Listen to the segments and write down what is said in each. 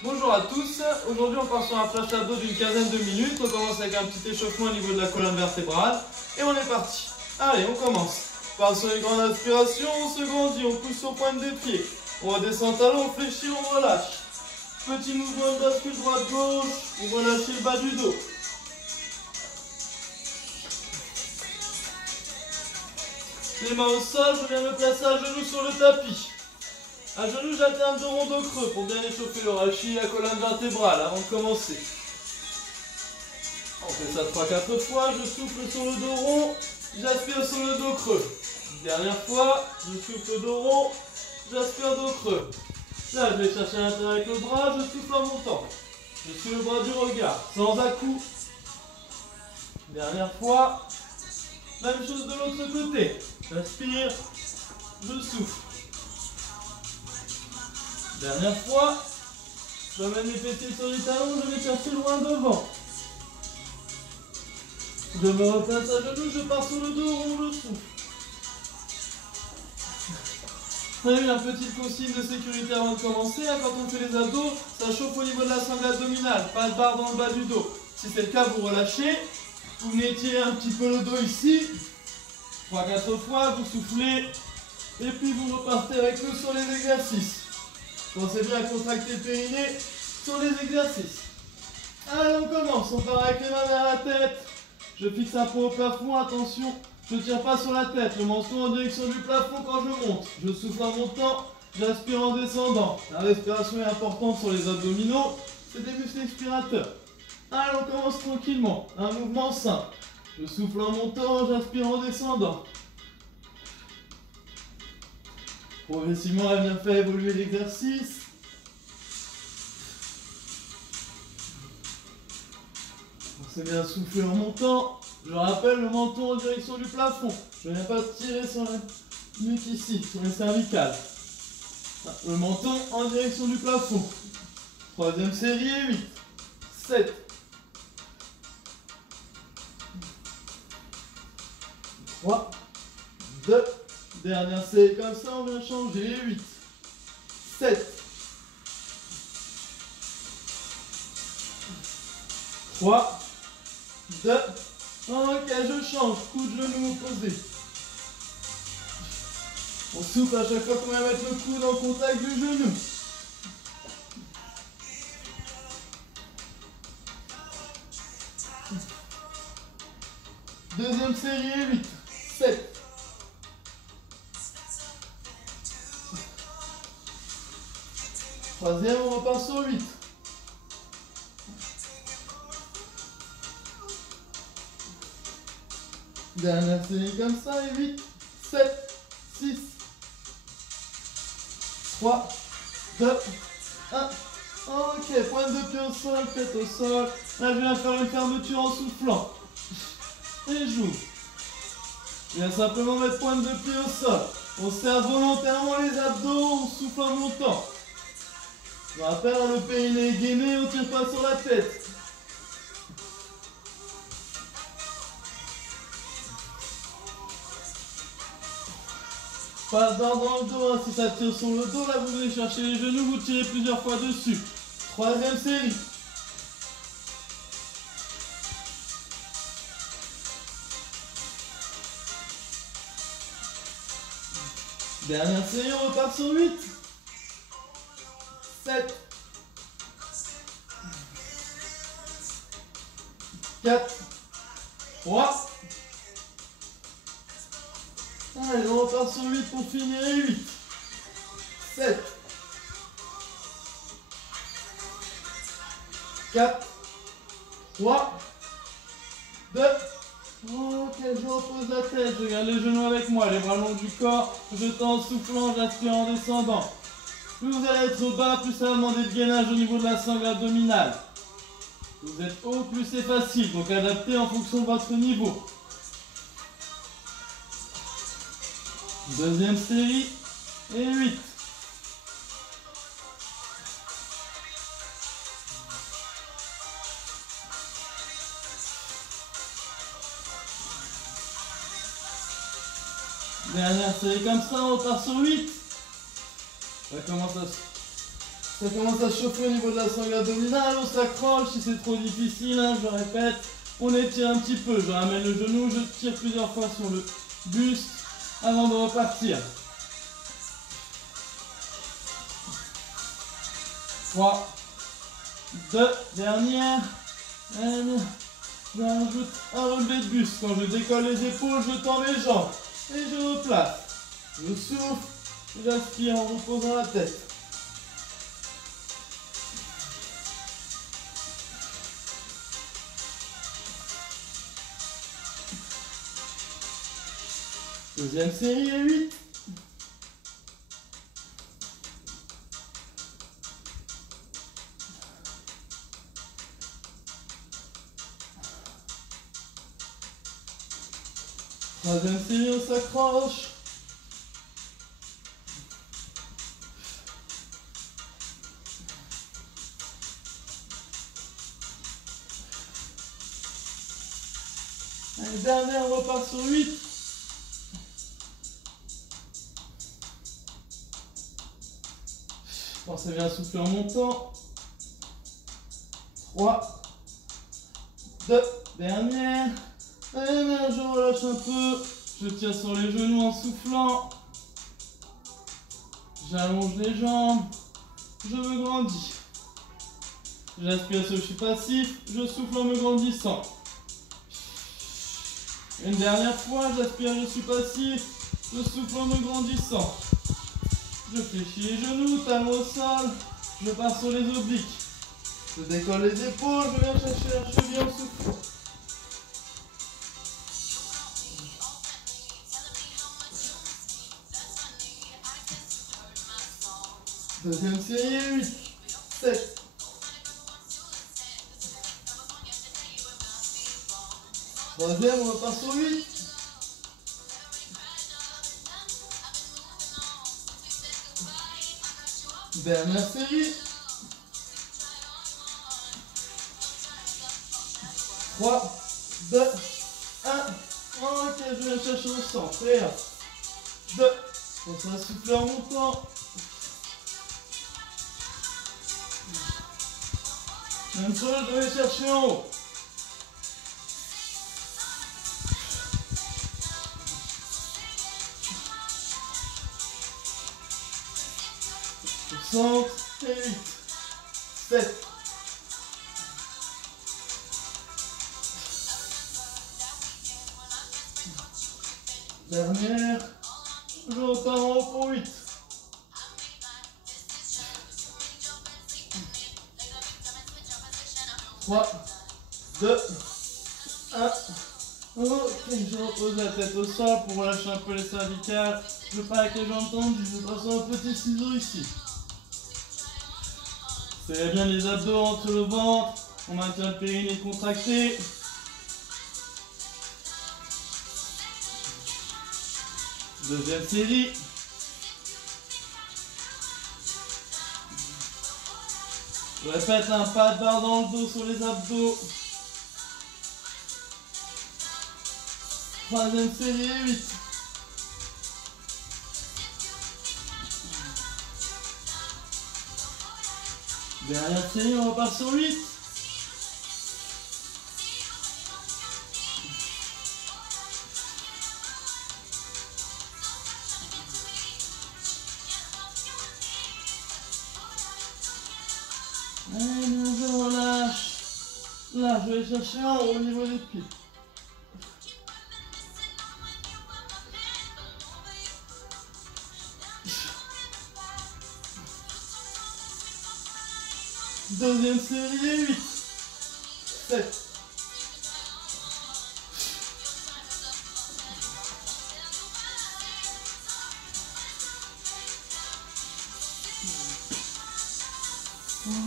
Bonjour à tous, aujourd'hui on part sur un flash abdos d'une quinzaine de minutes. On commence avec un petit échauffement au niveau de la colonne vertébrale et on est parti. Allez, on commence. On part sur une grande aspiration, on se grandit, on pousse sur pointe des pieds. On redescend talon, on fléchit, on relâche. Petit mouvement de bascule droite-gauche, on relâche le bas du dos. Les mains au sol, je viens me placer à genoux sur le tapis. À genoux, j'alterne de rond au creux pour bien échauffer le rachis et la colonne vertébrale avant de commencer. On fait ça 3-4 fois, je souffle sur le dos rond, j'aspire sur le dos creux. Dernière fois, je souffle dos rond, j'aspire dos creux. Là, je vais chercher à l'intérieur avec le bras, je souffle en montant. Je suis le bras du regard, sans à-coups. Dernière fois, même chose de l'autre côté. J'aspire, je souffle. Dernière fois, j'amène les fessiers sur les talons, je vais chercher loin devant. Je me replace à genoux, je pars sur le dos rond, je souffle. Très bien, petite consigne de sécurité avant de commencer. Quand on fait les abdos, ça chauffe au niveau de la sangle abdominale, pas de barre dans le bas du dos. Si c'est le cas, vous relâchez. Vous venez tirer un petit peu le dos ici. 3-4 fois, vous soufflez. Et puis vous repartez avec nous sur les exercices. Pensez bien à contracter le périnée sur les exercices. Allez, on commence. On part avec les mains vers la tête. Je fixe un point au plafond. Attention, je ne tire pas sur la tête. Le menton en direction du plafond quand je monte. Je souffle en montant. J'aspire en descendant. La respiration est importante sur les abdominaux. C'est des muscles expirateurs. Allez, on commence tranquillement. Un mouvement simple. Je souffle en montant. J'aspire en descendant. Progressivement, elle vient faire évoluer l'exercice. On s'est bien soufflé en montant. Je rappelle le menton en direction du plafond. Je ne viens pas tirer sur la nuque ici, sur les cervicales. Le menton en direction du plafond. Troisième série et 8, 7, 3, 2, dernière série comme ça, on vient changer, 8, 7, 3, 2, ok, je change, coup de genou opposé. On souffle à chaque fois qu'on va mettre le coude en contact du genou. Deuxième série, 8, 7. Troisième, on repart sur 8. Dernière série comme ça, et 8, 7, 6, 3, 2, 1. Ok, pointe de pied au sol, tête au sol. Là, je viens faire une fermeture en soufflant. Et j'ouvre. Je viens simplement mettre pointe de pied au sol. On serre volontairement les abdos, on souffle en montant. Je rappelle, le périnée est gainé, on ne tire pas sur la tête. Pas de barre dans le dos, hein. Si ça tire sur le dos, là vous allez chercher les genoux, vous tirez plusieurs fois dessus. Troisième série. Dernière série, on repart sur 8. 7. 4. 3. Allez, on repart sur 8 pour finir. 8. 7. 4. 3. 2. Ok, je repose la tête, je garde les genoux avec moi, les bras longs du corps, je tends en soufflant, j'aspire en descendant. Plus vous allez être bas, plus ça va demander de gainage au niveau de la sangle abdominale. Plus vous êtes haut, plus c'est facile, donc adaptez en fonction de votre niveau. Deuxième série, et 8. Dernière série comme ça, on repart sur 8. Ça commence à Ça commence à chauffer au niveau de la sangle abdominale, on s'accroche, si c'est trop difficile, hein, je répète, on étire un petit peu, je ramène le genou, je tire plusieurs fois sur le buste avant de repartir. 3, 2, dernière, je rajoute un relevé de buste, quand je décolle les épaules, je tends les jambes et je replace. Je souffle, j'aspire en reposant la tête. Deuxième série et 8. Troisième série, on s'accroche. Allez, dernière, on repart sur 8. Pensez bien à souffler en montant. 3, 2, dernière. Allez, je relâche un peu. Je tiens sur les genoux en soufflant. J'allonge les jambes. Je me grandis. J'aspire si je suis passif. Je souffle en me grandissant. Une dernière fois, j'aspire, je suis passif. Je souffle en me grandissant. Je fléchis les genoux, talons au sol. Je pars sur les obliques. Je décolle les épaules. Je viens chercher la cheville en soufflant. Deuxième série, 8, 7. Troisième, on repart sur 8. Dernière série. 3, 2, 1. Ok, je viens chercher au centre. Et 1, 2. On va souffler en montant. Même chose, je vais chercher en haut. Centre et 8, 7. Dernière. Je repars en haut pour 8. 3, 2, 1. Ok, je repose la tête au sol pour relâcher un peu les cervicales. Je pars avec les jambes tendues, je passe un petit ciseau ici. Serrez bien les abdos entre le ventre. On maintient le périnée contracté. Deuxième série. Je répète, un pas de barre dans le dos sur les abdos. Troisième série, 8. Dernière série, on repart sur 8. Allez, je relâche. Là, je vais chercher en haut au niveau des pieds. Deuxième série, 8, 7.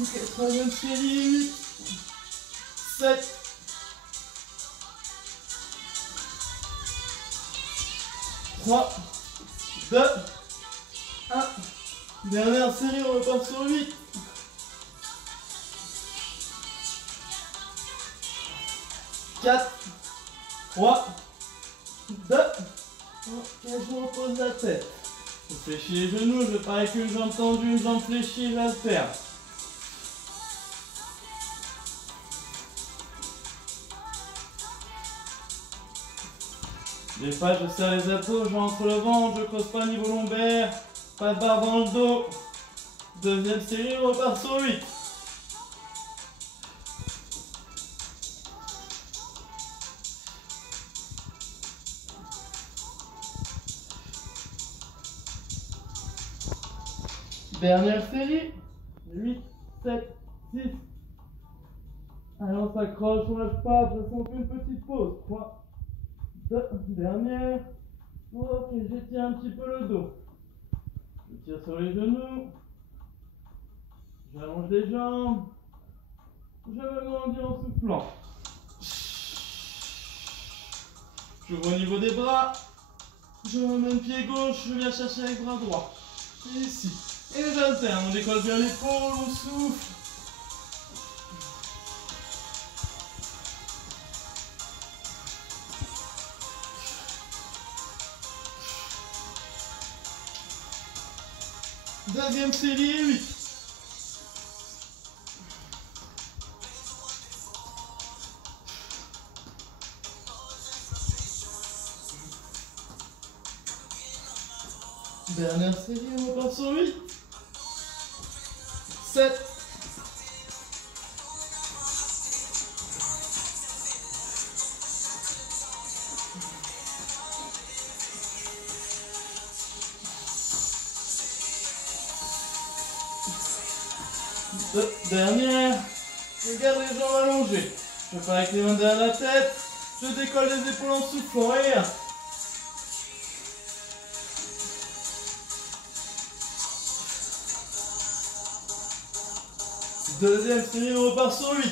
Ok, troisième série, 8, 7. Trois, 2, 1. Dernière série, on repart sur 8. 4, 3, 2. Ok, je repose la tête. Je fléchis les genoux, je pars avec une jambe tendue, une jambe fléchie, j'alterne. Des pas, je serre les abdos, j'entre le ventre, je creuse pas le niveau lombaire. Pas de barre dans le dos. Deuxième série, on repart sur 8. Dernière série. 8, 7, 6. Allez, on s'accroche, on lâche pas, de toute façon, on fait une petite pause. 3, 2, dernière. Ok, j'étire un petit peu le dos. Je tire sur les genoux. J'allonge les jambes. Je me grandis en soufflant. J'ouvre au niveau des bras. Je remets pied gauche, je viens chercher avec bras droit. Et ici. Et j'alterne, on décolle bien l'épaule, on souffle. Deuxième série, 8. Dernière série, on repart sur 8. 7. Dernière. Je garde les jambes allongées. Je pars avec les mains derrière la tête. Je décolle les épaules en soufflant. Et 1. Deuxième série, on repart sur 8.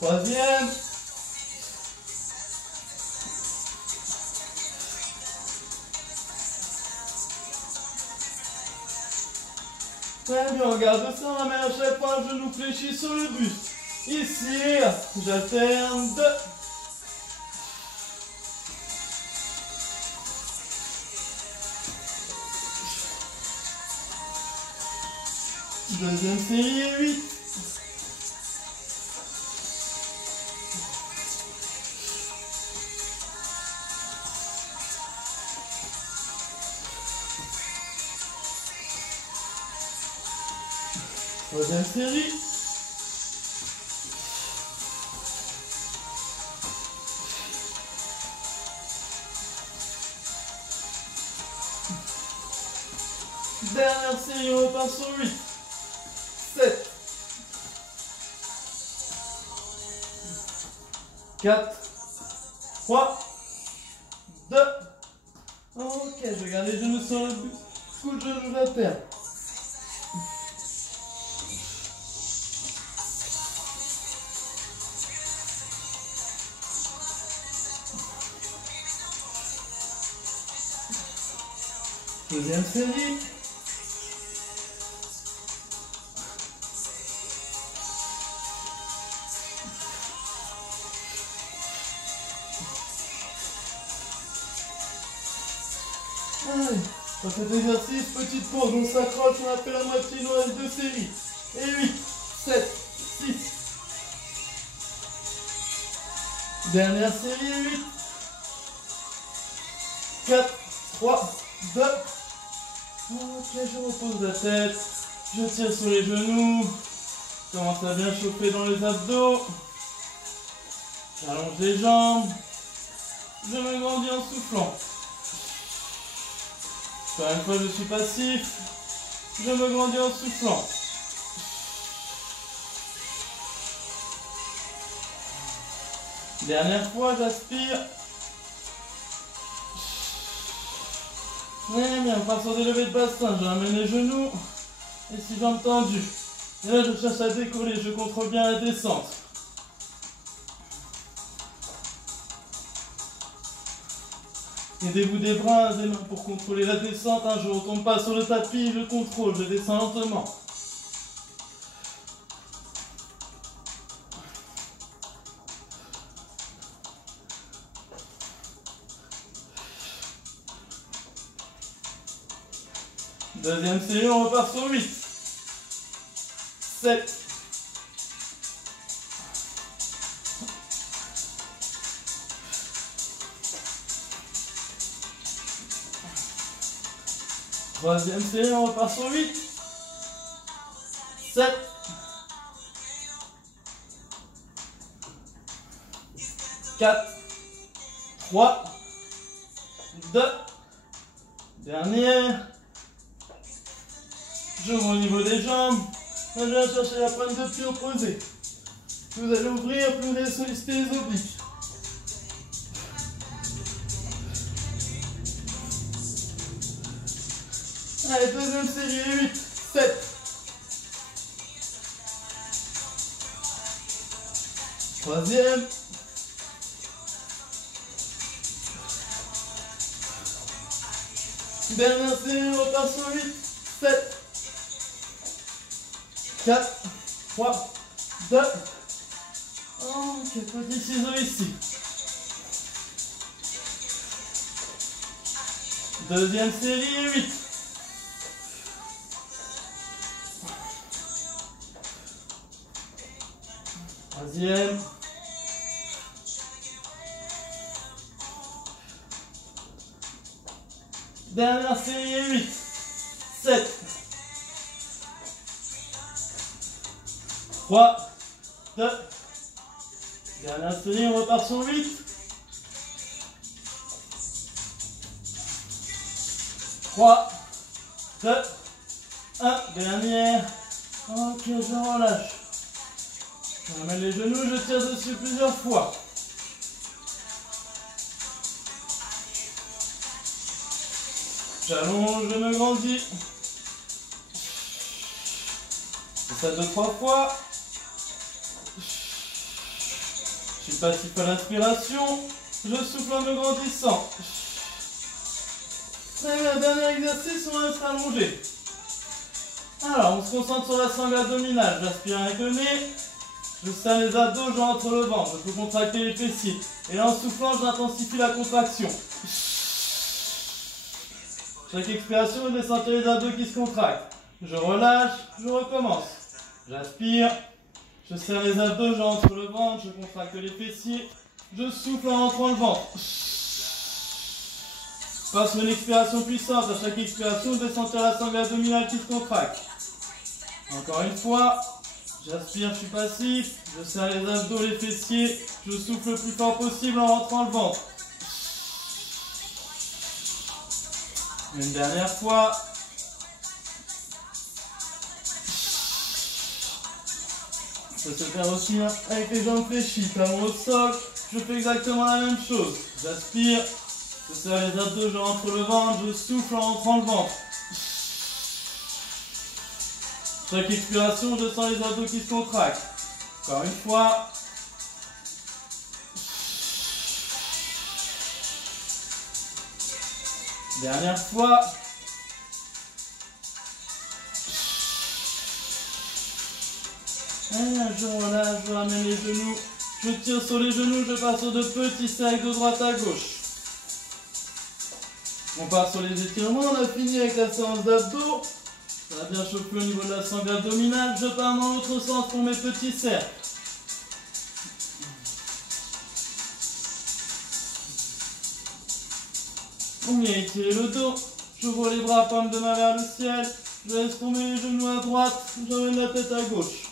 Troisième. Très bien, on garde ça, on ramène à chaque fois le genou fléchi sur le buste. Ici, j'alterne 2. Deuxième série, 8. Troisième série. Dernière série, on repart sur 8. 7. 4. 3. 2. Ok, je garde les genoux sur le buste. Coup de genou à terre. Deuxième série. Allez, pour cet exercice, petite pause, on s'accroche, on a fait la moitié, il nous reste 2 séries. Et 8, 7, 6. Dernière série, 8. 4, 3, 2. Ok, je repose la tête, je tire sur les genoux, je commence à bien chauffer dans les abdos, j'allonge les jambes, je me grandis en soufflant. Encore une fois, je suis passif, je me grandis en soufflant. Dernière fois, j'aspire. Ouais, bien, on part sur des levées de bassin, je ramène les genoux et 6 jambes tendues. Et là, je cherche à décoller, je contrôle bien la descente. Aidez-vous des bras, des mains pour contrôler la descente. Hein. Je ne retombe pas sur le tapis, je contrôle, je descends lentement. Deuxième série, on repart sur 8. 7. Troisième série, on repart sur 8. 7. 4. 3. 2. Dernière. J'ouvre au niveau des jambes. Je viens chercher la pointe de pied opposée. Vous allez ouvrir, plus vous allez solliciter les obliques. Allez, deuxième série, 8, 7. Troisième. Dernière série, on repart sur 8, 7. 4, 3, 2. Ok, petit ciseau ici. Deuxième série, 8. Troisième. Dernière série, 8. 7. 3, 2. Dernière série, on repart sur 8. 3, 2, 1. Dernière. Ok, je relâche. Je ramène les genoux, je tire dessus plusieurs fois. J'allonge, je me grandis. C'est ça 2-3 fois. Je suis passif à l'inspiration. Je souffle en me grandissant. Très bien, dernier exercice, on reste allongé. Alors, on se concentre sur la sangle abdominale. J'aspire avec le nez. Je serre les abdos, je rentre le ventre. Je peux contracter les fessiers. Et là, en soufflant, j'intensifie la contraction. Chaque expiration, je vais sentir les abdos qui se contractent. Je relâche, je recommence. J'aspire, je serre les abdos, je rentre le ventre, je contracte les fessiers. Je souffle en rentrant le ventre. Passe une expiration puissante. À chaque expiration, je vais sentir la sangle abdominale qui se contracte. Encore une fois. J'aspire, je suis passif, je serre les abdos, les fessiers, je souffle le plus fort possible en rentrant le ventre. Une dernière fois. Ça peut se faire aussi avec les jambes fléchies, talons au sol, je fais exactement la même chose. J'aspire, je serre les abdos, je rentre le ventre, je souffle en rentrant le ventre. Chaque expiration, je sens les abdos qui se contractent. Encore une fois. Dernière fois. Je relâche, je ramène les genoux. Je tire sur les genoux, je passe sur de petits cercles de droite à gauche. On part sur les étirements, on a fini avec la séance d'abdos. Ça va bien chauffer au niveau de la sangle abdominale. Je pars dans l'autre sens pour mes petits cercles. On vient étirer le dos. J'ouvre les bras, paume de main vers le ciel. Je laisse tomber les genoux à droite. J'emmène la tête à gauche.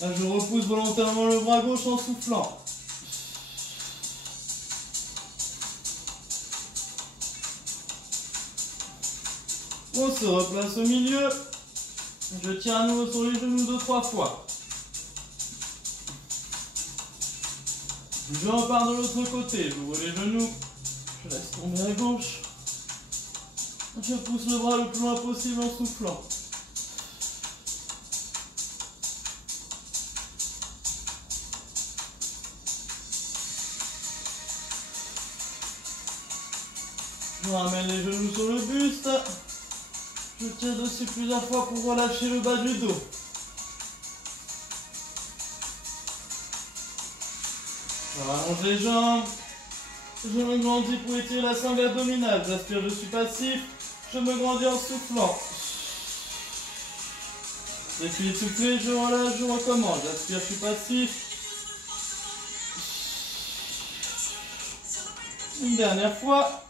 Là, je repousse volontairement le bras gauche en soufflant. On se replace au milieu. Je tiens à nouveau sur les genoux 2-3 fois. Je repars de l'autre côté. J'ouvre les genoux. Je laisse tomber à gauche. Je pousse le bras le plus loin possible en soufflant. Je ramène les genoux sur le buste. Je tire dessus plusieurs fois pour relâcher le bas du dos. Je rallonge les jambes. Je me grandis pour étirer la sangle abdominale. J'aspire, je suis passif. Je me grandis en soufflant. Je suis essoufflé, je relâche, je recommence. J'aspire, je suis passif. Une dernière fois.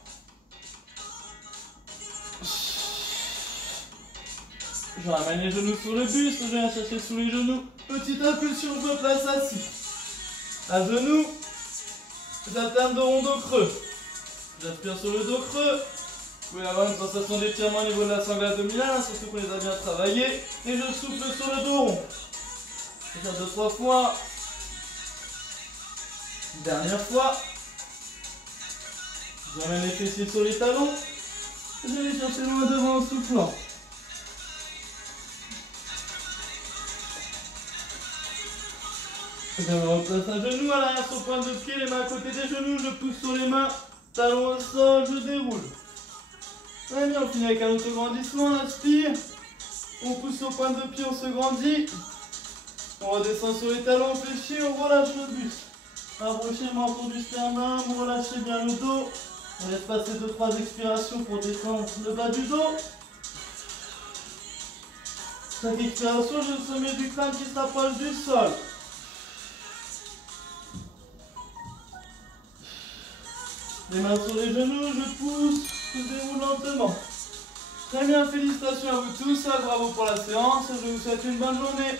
Je ramène les genoux sur le buste, je viens chercher sous les genoux. Petite impulsion, je me place assis. À genoux, j'atteins de rond dos creux. J'aspire sur le dos creux. Vous pouvez avoir une sensation d'étirement au niveau de la sangle abdominale, surtout qu'on les a bien travaillés. Et je souffle sur le dos rond. Je vais faire 2-3 fois. Dernière fois. Je ramène les fessiers sur les talons. Je vais les chercher loin devant en soufflant. Je me replace un genou à l'arrière sur pointe de pied, les mains à côté des genoux, je pousse sur les mains, talons au sol, je déroule. Très bien, on finit avec un autograndissement, on aspire. On pousse sur pointe de pied, on se grandit. On redescend sur les talons, on fléchit, on relâche le buste. Rapprochez le menton du sternum, relâchez bien le dos. On laisse passer 2-3 expirations pour détendre le bas du dos. Chaque expiration, j'ai le sommet du crâne qui s'approche du sol. Les mains sur les genoux, je pousse, je déroule lentement. Très bien, félicitations à vous tous, bravo pour la séance, je vous souhaite une bonne journée.